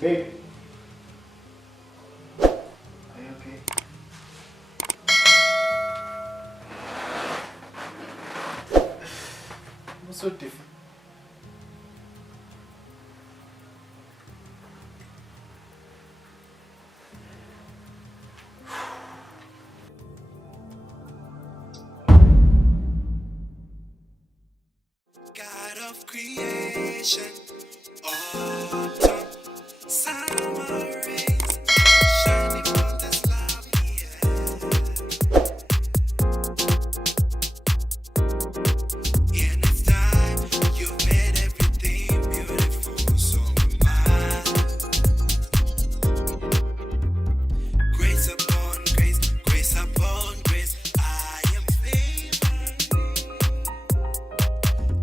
Babe. Are you okay? What's so different? God of creation, autumn, summer rays, shining from this lovely air. In its time, you've made everything beautiful, so am I. Grace upon grace, grace upon grace, I am favored.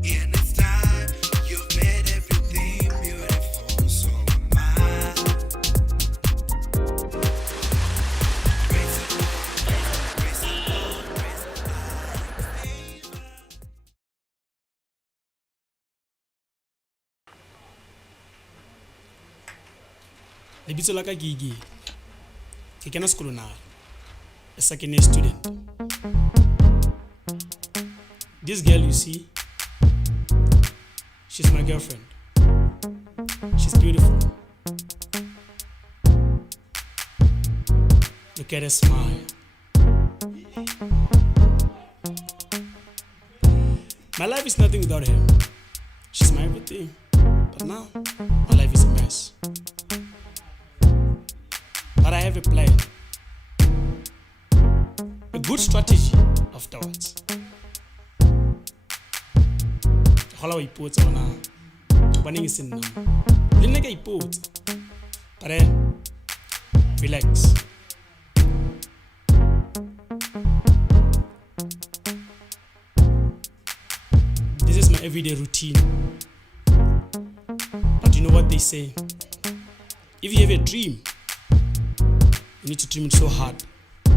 In its time, you've made everything beautiful, so am I. Grace upon grace, grace upon grace, I am favored. Lebitso la ka ke Iggy. Ke kena sekolo na. A second year student. This girl you see, she's my girlfriend. She's beautiful. Look at her smile. My life is nothing without her. She's my everything. But now, my life is a mess. But I have a plan. A good strategy afterwards. Hola ipotsa ona. Baneng is now. Le nna ka ipotsa. But then, relax. This is my everyday routine. But you know what they say? If you have a dream, you need to dream it so hard. You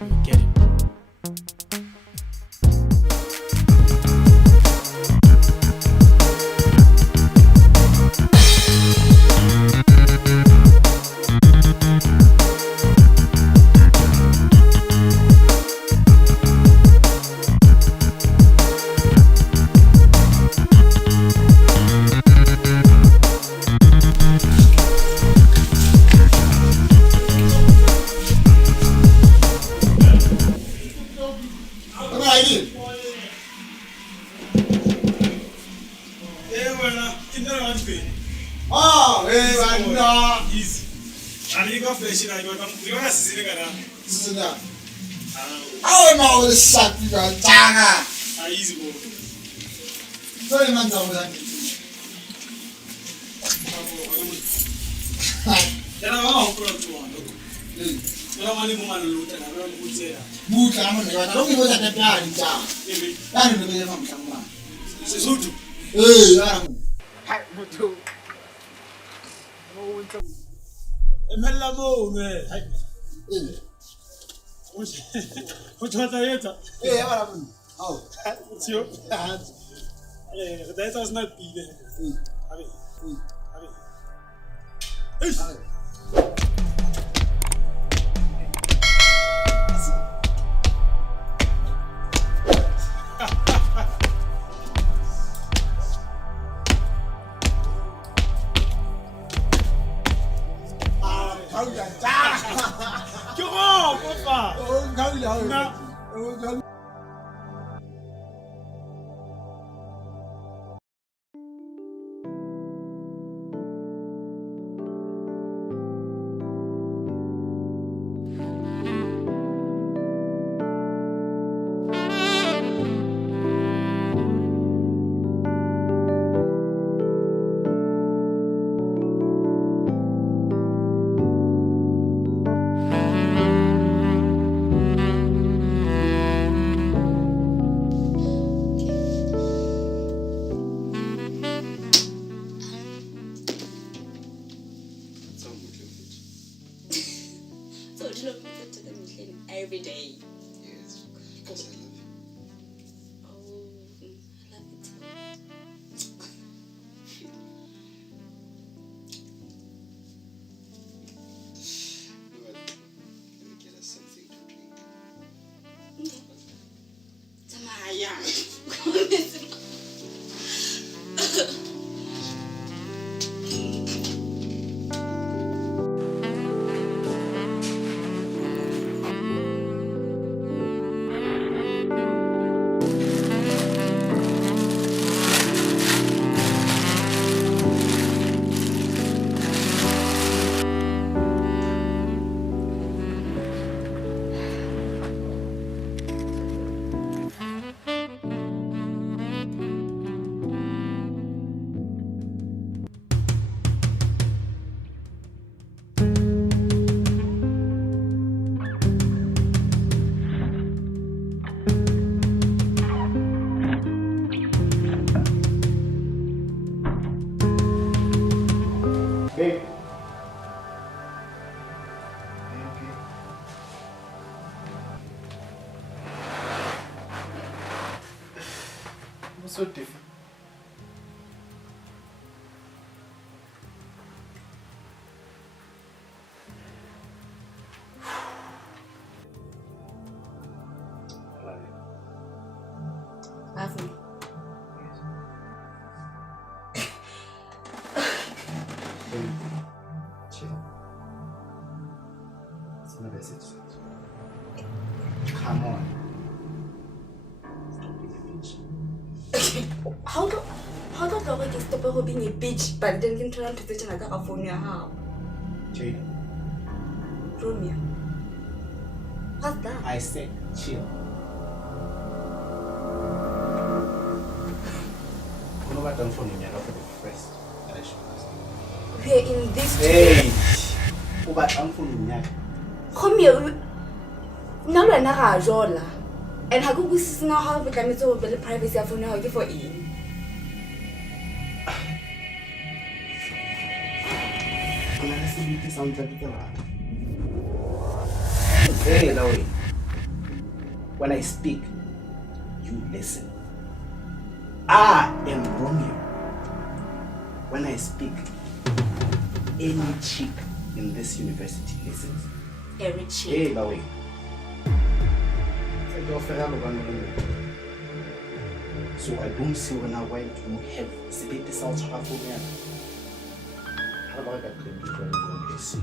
will get it. Oh no, this shot you got Tanga. Easy bro. Sorry, man, that was Yana mama ukura tuwa. Yana mali mama nuluta na wewe mkutia. Buka ama ni wata. Longi boza tepea alita. Nani ndo bele famu shangwa. SESOTHO. Yana. Hai, mutu. Emela mo ne. Hai. Uthatha yetha. Yana mun. Oh. Sio. That was not bile. Abi. Abi. Eish. Every day. Yes, because I love you. Oh, I love it. Babe. Are you okay? What's so different? I love you. Love me. Babe, chill. It's not a situation. Come on. Stop being a bitch. How do I get stop being a bitch but then can turn to such another phone how? Jada, Romeo. What's that? I said chill. You know what I'm from India for the first that I should ask. We are in this Hey! But I'm from India. Romeo. Now we're not a jola. And how could we see now how we can make so very privacy of now for in? Hey, Lowy. When I speak, you listen. I am Romeo. When I speak, any chick in this university listens. Every chick. Hey, Lowy. So I don't see when I went to have Sibete South California. How about that claim to go to see?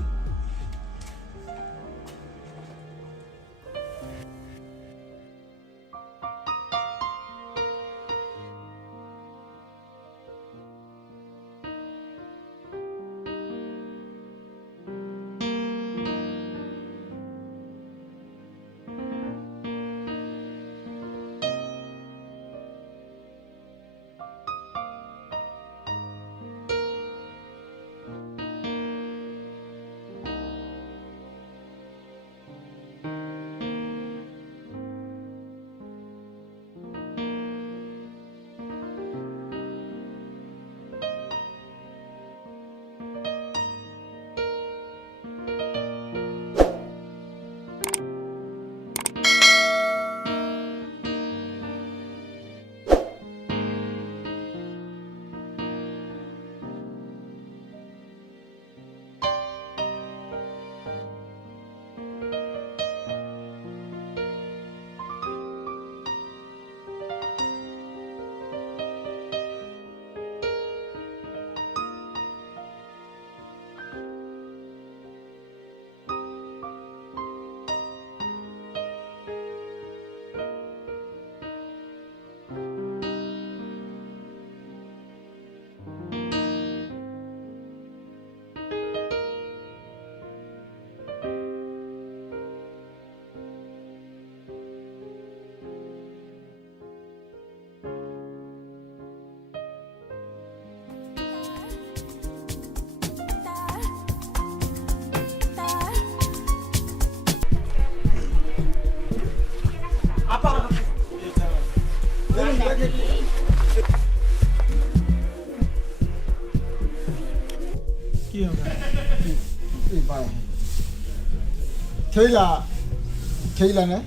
Kayla, ne?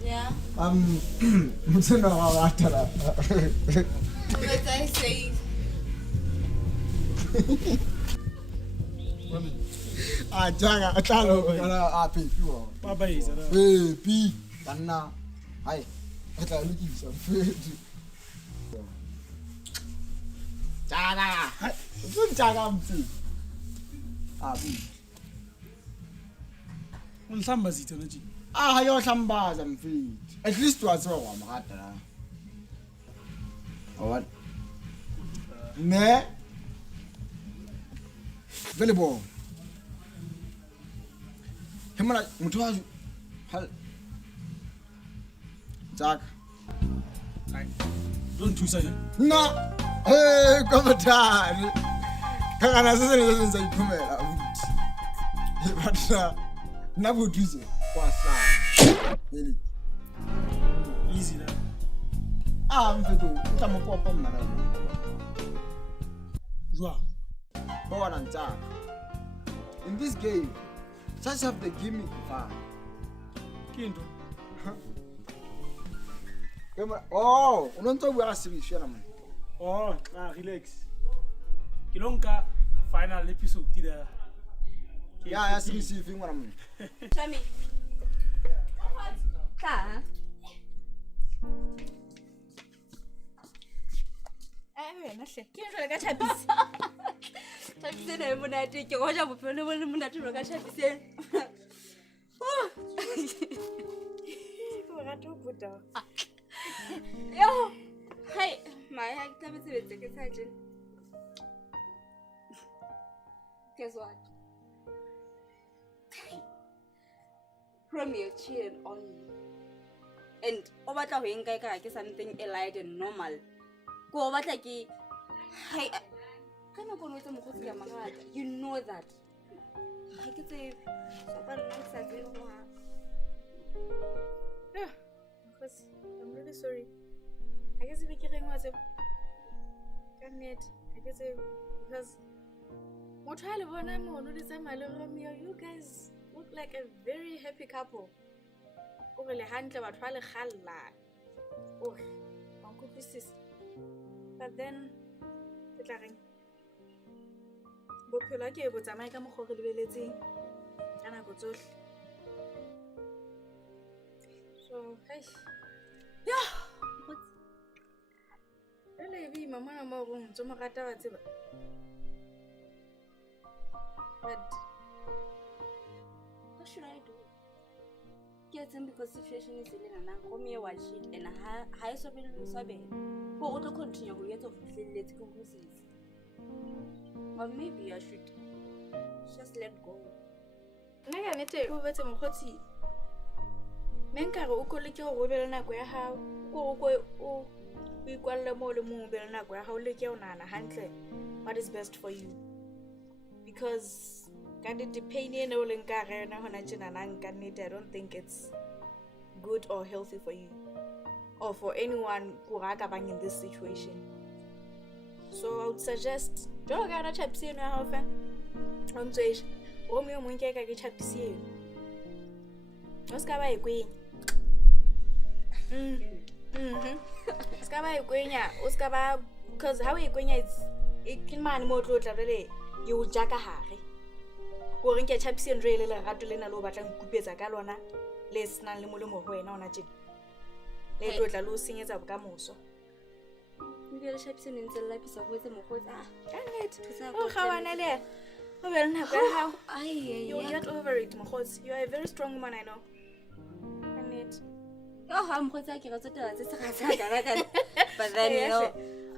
Yeah. Mungkin orang ada lah. What I say. Jangan, kalau api tu. Bye-bye, Zara. Pi, tanah, hai. tla lokisa mfethu. Jaka. Usunjaka mfethu. Abi. Ungihlamba zitho nje. Ayoshambaza mfethu. At least waziwa kwamakada la. What? Ne? Vele bo. Hemana muthu wazi. Hal. Jack. Don't thusa nje. No. Hey, komatani. Kana sese senza iphumela ukuthi. Batha nabuthuze kwasana. Yini? Easy la. Mfethu, utama popa mara. Jwa. Bona ntaka. In this game, just have the gimmick vibe. Kinto. Oh, unonto bua serious yana man. Oh, relax. Kilonka final episode tida. Yeah, serious thing wana man. Chami. Ka. Nahle. Ke jwale ka Thabise. Thabise ne monate ke go ja bophelo bo le monate ro ka Thabise. Go rata buta. Yo. Hey, my ha Thabise betse ke tsaje. Guess what? Romeo cheated on me. And over the way, I get something elite and normal. Go over like hey, can I go with some you know that. I get a I'm really sorry. I guess if you was a I guess because what I Romeo, you guys look like a very happy couple. Oh, le handle ba tshwale khalla. Oh, uncle sis. But then ke tla reng. Bophelo ke bo tsamaya ka mogore le beletseng. Kana go tsohle. So, hey. Yeah. Ele bi mama na mo go ntse mo rata wa tseba. But what should I do? Get him because situation is in an Romeo was shit and high so many sabe. Go to continue with yet of let's conclusions. But maybe I should just let go. Naga nete go betse mokgotsi. Menkare o koleke go bela nako ya hao. O ikwalle mo le mo bela nako ya hao le ke o nana hantle. What is best for you? Because can it depend on I don't think it's good or healthy for you or for anyone who in this situation. So I would suggest don't get a chapsi in your house. Romeo Munke can get chapsi. Oscar by Queen. Oscar Queen, Oscar, because how you going is it can man more you will jack a harry. Going to chapsi and rail a ratolina loba and coupes a galona, less than Limulumo when on a chip. They would losing as a gamoso. You get a chapsi in the lapis of with them. Oh, how I know. Oh, well, how you get over it, Mohos. You are a very strong woman, I know. And it. Oh, I'm quite like but then you know.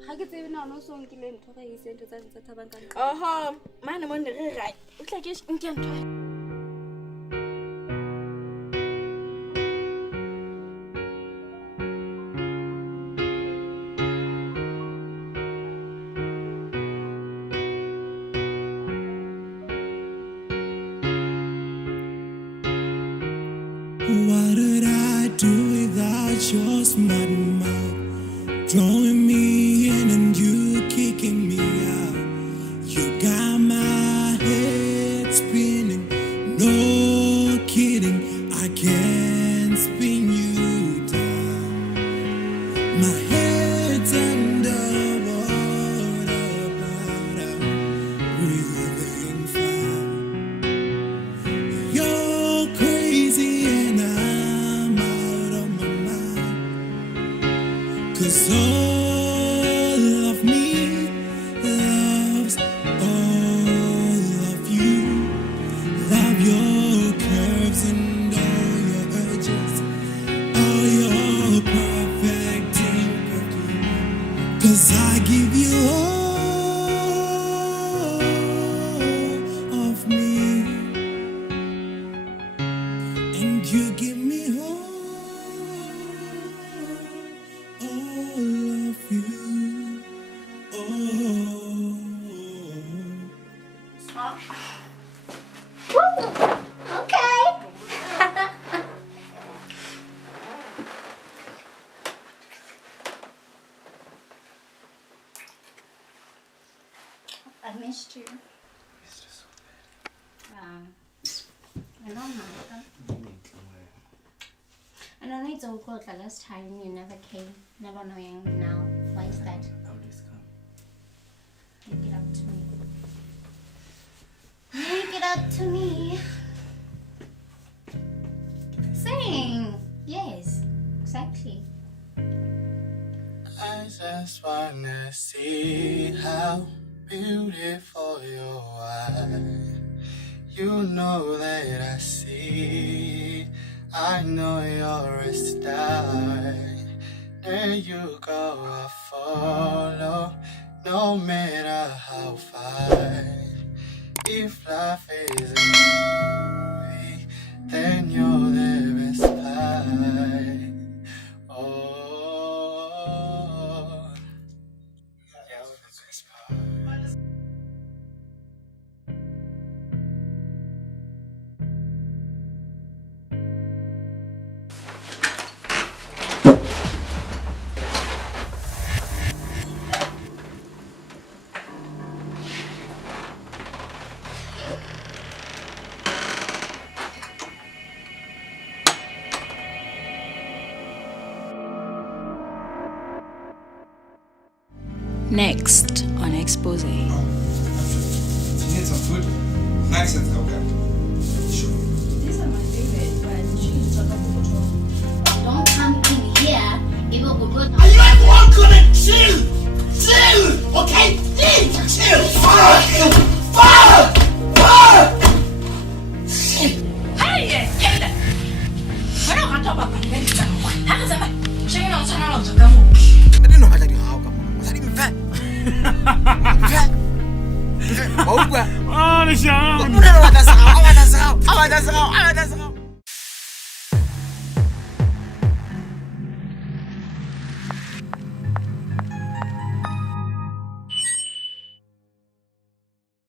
I get even now no song killing to he sent to the Tabankan. Oh, man, I'm on the right. Looks like it's in What did I do without your smart mouth? Drawing me in and you kicking me out. You got my head spinning. No kidding, I can't spin you down. My head's underwater, but I'm breathing fine. You're crazy and I'm out of my mind. 'Cause all of me loves all of you. Love your curves and all your urges, all your perfect imperfect. 'Cause I give you all of me, and you give me all of you. Okay. I missed you. I don't know. I don't know, it's all good. The last time you never came, never knowing now. Why is that? Always come. Make it up to me. Make it up to me. Sing. Yes, exactly. I just wanna see how beautiful you are. You know that I see. I know you're a star. There you go, I follow, no matter how far. If life is a movie, then you're the best part. Oh, you're the best part. Next on Exposé. You need some food? Nice and okay. Sure. These are my favorite, but cheese are don't come in here. It will go. Are you everyone gonna chill? Chill! Okay? Chill! Fuck! I didn't know how to do how come. Was that even fat? Fat? Oh, Oh, the show. no, that's how.